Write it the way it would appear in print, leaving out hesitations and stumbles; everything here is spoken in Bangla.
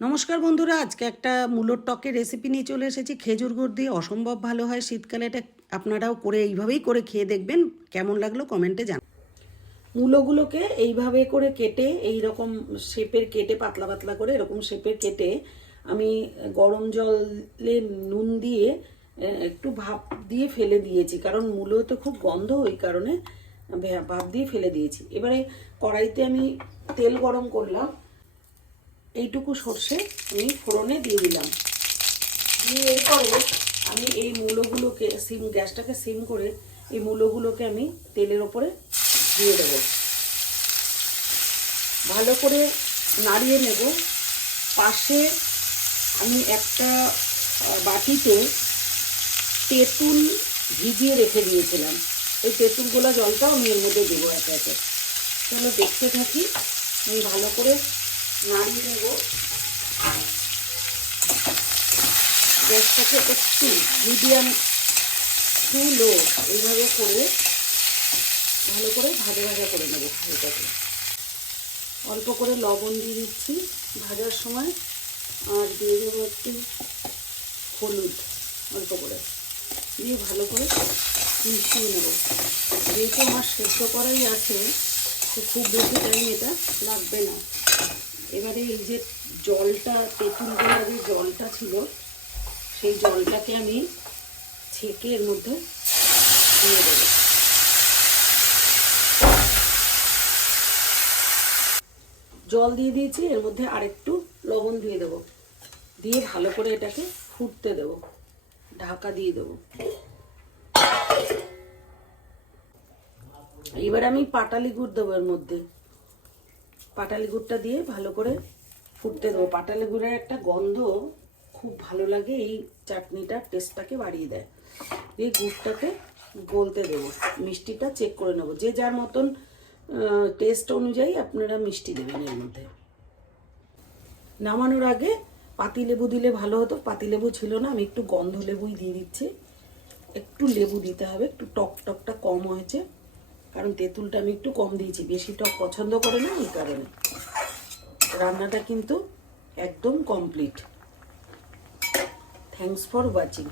নমস্কার বন্ধুরা, আজকে একটা মূলোর টকের রেসিপি নিয়ে চলে এসেছি। খেজুর গুড় দিয়ে অসম্ভব ভালো হয় শীতকালে। এটা আপনারাও করে এইভাবেই করে খেয়ে দেখবেন, কেমন লাগলো কমেন্টে জানান। মূলোগুলোকে এইভাবে করে কেটে, এই রকম শেপের কেটে, পাতলা পাতলা করে এরকম শেপের কেটে আমি গরম জলে নুন দিয়ে একটু ভাপ দিয়ে ফেলে দিয়েছি, কারণ মূলোতে খুব গন্ধ, ওই কারণে ভাপ দিয়ে ফেলে দিয়েছি। এবারে কড়াইতে আমি তেল গরম করলাম, এইটুকু সর্ষে আমি ফোড়নে দিয়ে দিলাম। দিয়ে এরপরে আমি এই মূলোগুলোকে গ্যাসটাকে সিম করে এই মূলোগুলোকে আমি তেলের ওপরে দিয়ে দেবো। ভালো করে নাড়িয়ে নেব। পাশে আমি একটা বাটিতে তেঁতুল ভিজিয়ে রেখে দিয়েছিলাম, এই তেঁতুলগুলা জলটাও আমি এর মধ্যে দেবো একে একে। চলো দেখতে থাকি। আমি ভালো করে নাড়িয়ে নেব। গ্যাসটাকে একটু মিডিয়াম টু লো এইভাবে করে ভালো করে ভাজা ভাজা করে নেব। এটাকে অল্প করে লবণ দিয়ে দিচ্ছি ভাজার সময়, আর দিয়ে দেবো একটু হলুদ অল্প করে দিয়ে ভালো করে মিশিয়ে নেব। যেহেতু আমার সেদ্ধ করাই আছে, খুব বেশি টাইম এটা লাগবে না। এবারে এই যে জলটা, তেঁতুলগুলোর যে জলটা ছিল, সেই জলটাকে আমি ছেঁকে এর মধ্যে দিয়ে দেবো। জল দিয়ে দিয়েছি, এর মধ্যে আরেকটু লবণ দিয়ে দেবো, দিয়ে ভালো করে এটাকে ফুটতে দেবো, ঢাকা দিয়ে দেবো। এবার আমি পাটালি গুড় দেবো এর মধ্যে। পাটালি গুড়টা দিয়ে ভালো করে ফুটতে দেবো। পাটালি গুড়ের একটা গন্ধ খুব ভালো লাগে, এই চাটনিটার টেস্টটাকে বাড়িয়ে দেয়। এই গুড়টাকে গলতে দেবো, মিষ্টিটা চেক করে নেবো। যে যার মতন টেস্ট অনুযায়ী আপনারা মিষ্টি দেবেন এর মধ্যে। নামানোর আগে পাতিলেবু দিলে ভালো হতো, পাতিলেবু ছিল না, আমি একটু গন্ধ লেবুই দিয়ে দিচ্ছি। একটু লেবু দিতে হবে, একটু টক টকটা কম হয়েছে, কারণ তেঁতুলটা আমি একটু কম দিয়েছি, বেশি টক পছন্দ করে না, এই কারণে। রান্নাটা কিন্তু একদম কমপ্লিট। Thanks for watching.